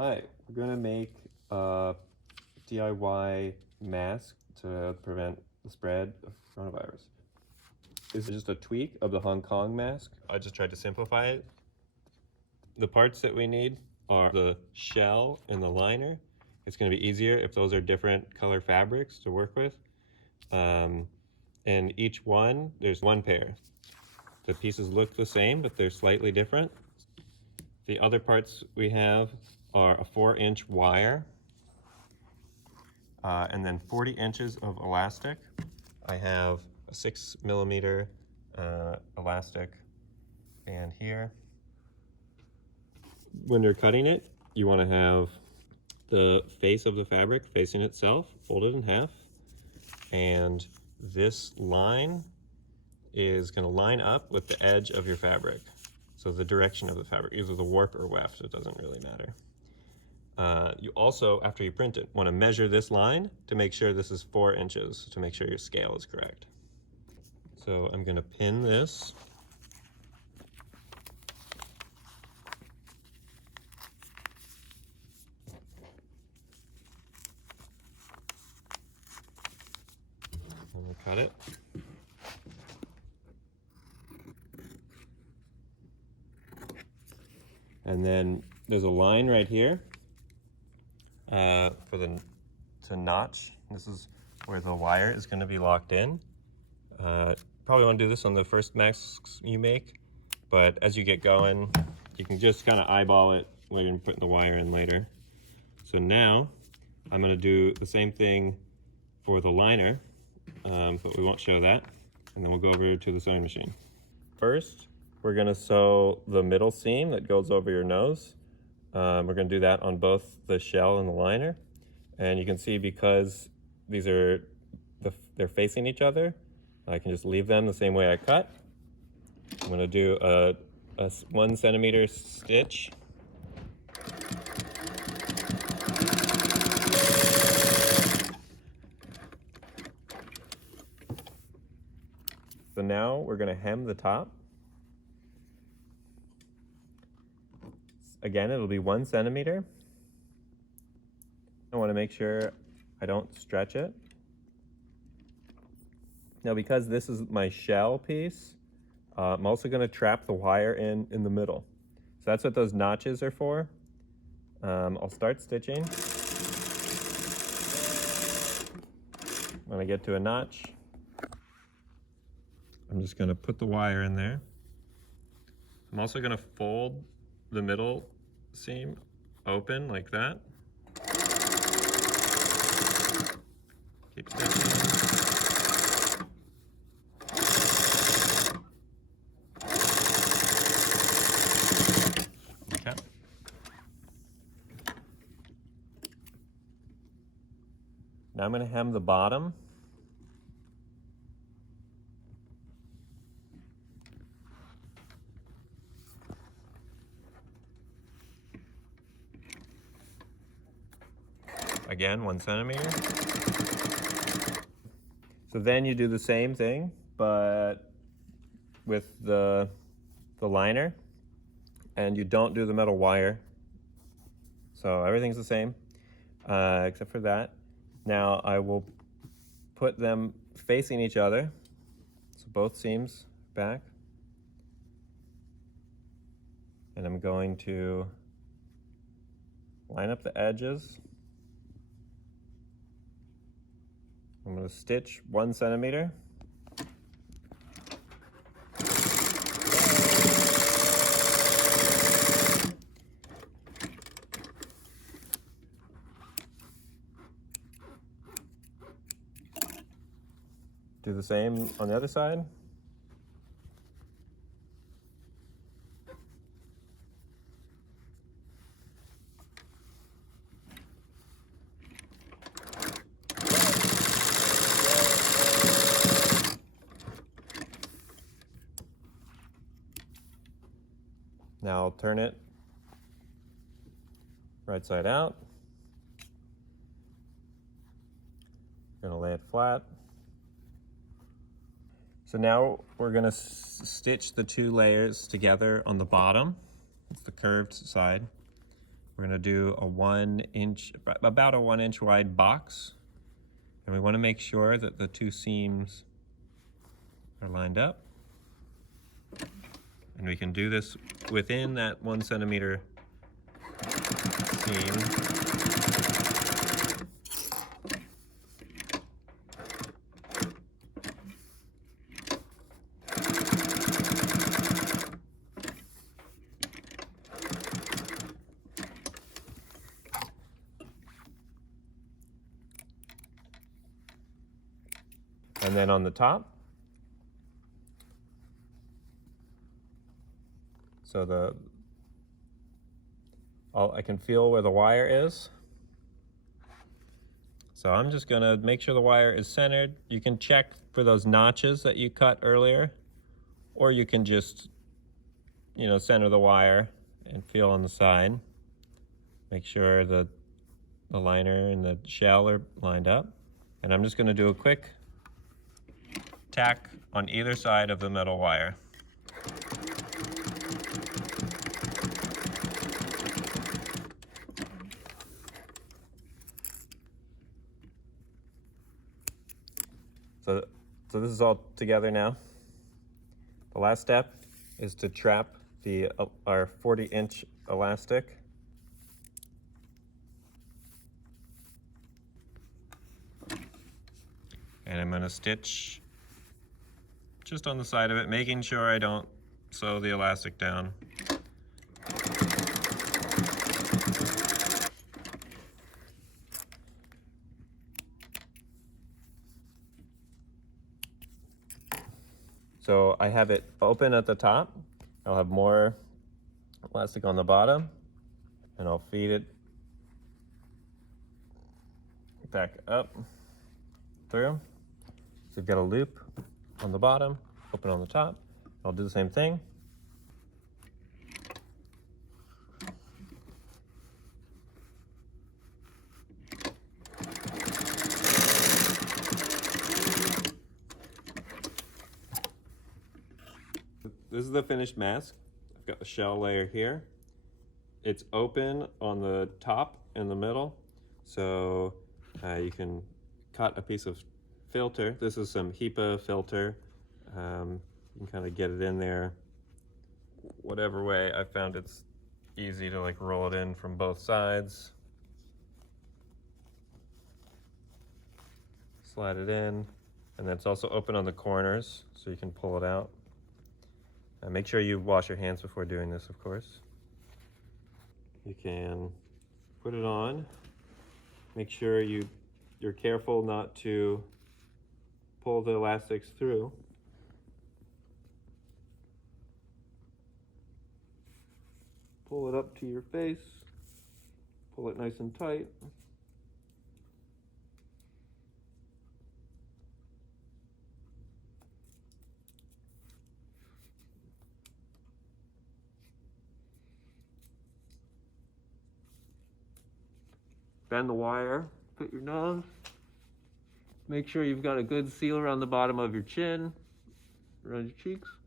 Hi, we're gonna make a DIY mask to prevent the spread of coronavirus. This is just a tweak of the Hong Kong mask. I just tried to simplify it. The parts that we need are the shell and the liner. It's gonna be easier if those are different color fabrics to work with. And each one, there's one pair. The pieces look the same, but they're slightly different. The other parts we have are a 4-inch wire, and then 40 inches of elastic. I have a 6mm elastic, and here, when you're cutting it, you want to have the face of the fabric facing itself, folded in half, and this line is going to line up with the edge of your fabric. So the direction of the fabric, either the warp or weft, it doesn't really matter. You also, after you print it, want to measure this line to make sure this is 4 inches, to make sure your scale is correct. So I'm going to pin this. I'm going to cut it. And then there's a line right here to notch. This is where the wire is going to be locked in. Probably want to do this on the first masks you make, but as you get going, you can just kind of eyeball it while you're putting the wire in later. So now I'm going to do the same thing for the liner, but we won't show that. And then we'll go over to the sewing machine. First, we're going to sew the middle seam that goes over your nose. We're going to do that on both the shell and the liner. And you can see, because these are they're facing each other, I can just leave them the same way I cut. I'm going to do a 1 centimeter stitch. So now we're going to hem the top. Again, it'll be 1 centimeter. I want to make sure I don't stretch it. Now, because this is my shell piece, I'm also going to trap the wire in the middle. So that's what those notches are for. I'll start stitching. When I get to a notch, I'm just going to put the wire in there. I'm also going to fold the middle seam open like that. Keep stitching. Okay. Now I'm going to hem the bottom. Again, 1 centimeter. So then you do the same thing, but with the liner, and you don't do the metal wire. So everything's the same, except for that. Now I will put them facing each other, so both seams back. And I'm going to line up the edges. I'm going to stitch 1 centimeter. Do the same on the other side. Now I'll turn it right side out. I'm going to lay it flat. So now we're going to stitch the 2 layers together on the bottom. It's the curved side. We're gonna do a 1 inch, about a 1 inch wide box. And we wanna make sure that the two seams are lined up. And we can do this within that 1 centimeter seam. And then on the top, so I can feel where the wire is. So I'm just gonna make sure the wire is centered. You can check for those notches that you cut earlier, or you can just, center the wire and feel on the side. Make sure that the liner and the shell are lined up. And I'm just gonna do a quick tack on either side of the metal wire. So this is all together now. The last step is to trap our 40-inch elastic. And I'm gonna stitch just on the side of it, making sure I don't sew the elastic down. So I have it open at the top. I'll have more elastic on the bottom, and I'll feed it back up through. So you've got a loop on the bottom, open on the top. I'll do the same thing. This is the finished mask. I've got the shell layer here. It's open on the top and the middle, so you can cut a piece of filter. This is some HEPA filter. You can kind of get it in there whatever way. I found it's easy to roll it in from both sides. Slide it in, and then it's also open on the corners, so you can pull it out. Make sure you wash your hands before doing this, of course. You can put it on. Make sure you're careful not to pull the elastics through. Pull it up to your face. Pull it nice and tight. Bend the wire, put your nose. Make sure you've got a good seal around the bottom of your chin, around your cheeks.